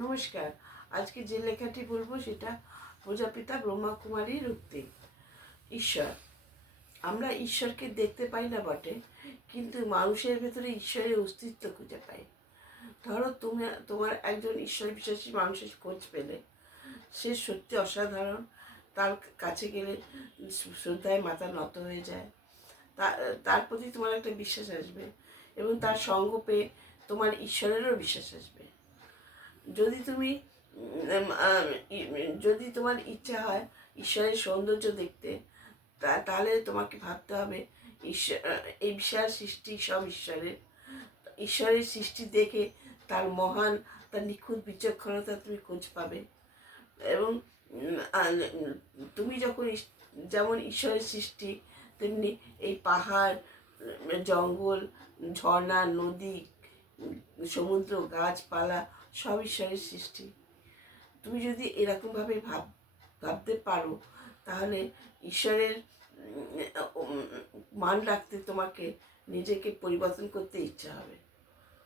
নমস্কার। আজকে যে লেখাটি বলবো সেটা প্রজাপিতা ব্রহ্মাকুমারীর উক্তি। ঈশ্বর। আমরা ঈশ্বরকে দেখতে পাই না বটে, কিন্তু মানুষের ভেতরে ঈশ্বরের অস্তিত্ব খুঁজে পাই। ধরো তোমার একজন ঈশ্বর বিশ্বাসী মানুষের খোঁজ পেলে, সে সত্যি অসাধারণ। তার কাছে গেলে শ্রদ্ধায় মাথা নত হয়ে যায়। তার প্রতি তোমার একটা বিশ্বাস আসবে, এবং তার সঙ্গ পেয়ে তোমার ঈশ্বরেরও বিশ্বাস আসবে। যদি তুমি যদি তোমার ইচ্ছা হয় ঈশ্বরের সৌন্দর্য দেখতে, তাহলে তোমাকে ভাবতে হবে ঈশ্বর, এই বিশাল সৃষ্টি সব ঈশ্বরের সৃষ্টি দেখে তার মহান, তার নিখুঁত বিচক্ষণতা তুমি খোঁজ পাবে। এবং তুমি যখন যেমন ঈশ্বরের সৃষ্টি, তেমনি এই পাহাড়, জঙ্গল, ঝর্ণা, নদী, সমুদ্র, গাছপালা সব ঈশ্বরের সৃষ্টি। তুমি যদি এরকমভাবে ভাবতে পারো, তাহলে ঈশ্বরের মান রাখতে তোমাকে নিজেকে পরিবর্তন করতে ইচ্ছা হবে।